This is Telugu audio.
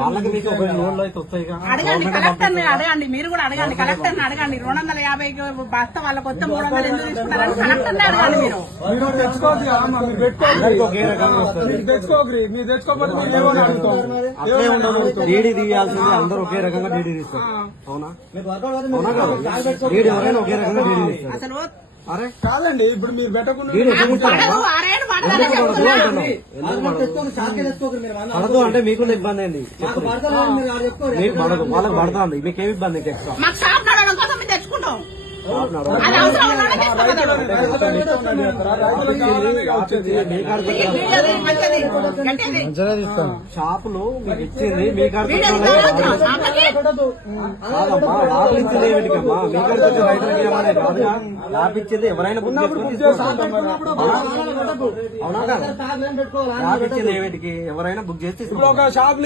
వాళ్ళకి మీకు ఒక లోన్లు అయితే వస్తాయి. అడగండి కలెక్టర్ అడగండి, మీరు కూడా అడగండి కలెక్టర్ అడగండి. 250 బస్తా వాళ్ళకి వస్తే 300 ఎందుకు తీసుకుంటారని కలెక్టర్ అడగండి. మీరు అట్లే ఉండదు, డీడీ తీయాల్సింది అందరూ ఒకే రకంగా డీడీ తీస్తారు. అవునా అవునా కాదు, డీడీ ఎవరైనా ఒకే రకంగా డీడీ తీస్తారు. అసలు అరే కాదండి, ఇప్పుడు మీరు పెట్టకుండా పడదు అంటే మీకున్న ఇబ్బంది ఏంది? మీకు పడదు, వాళ్ళకి పడుతుంది, మీకేమి ఇబ్బంది? ఎక్స్ట్రా మాకు షాప్ నడవడం కోసం మేము తెచ్చుకుంటాం. అది అవసరం ఉన్నోడే తెచ్చుకోగలరు. షాపులు మీకు ఇచ్చింది మీ కాడికి కాదమ్మా, షాపులు ఇచ్చింది ఏమిటికమ్మా? మీ కాడికి వచ్చే రైతులకి ఏమన్నా కాదుగా, షాప్ ఇచ్చింది ఎవరైనా బుక్ చేసుకుని అవునా కదా? షాప్ ఇచ్చింది ఏమిటికి? ఎవరైనా బుక్ చేసి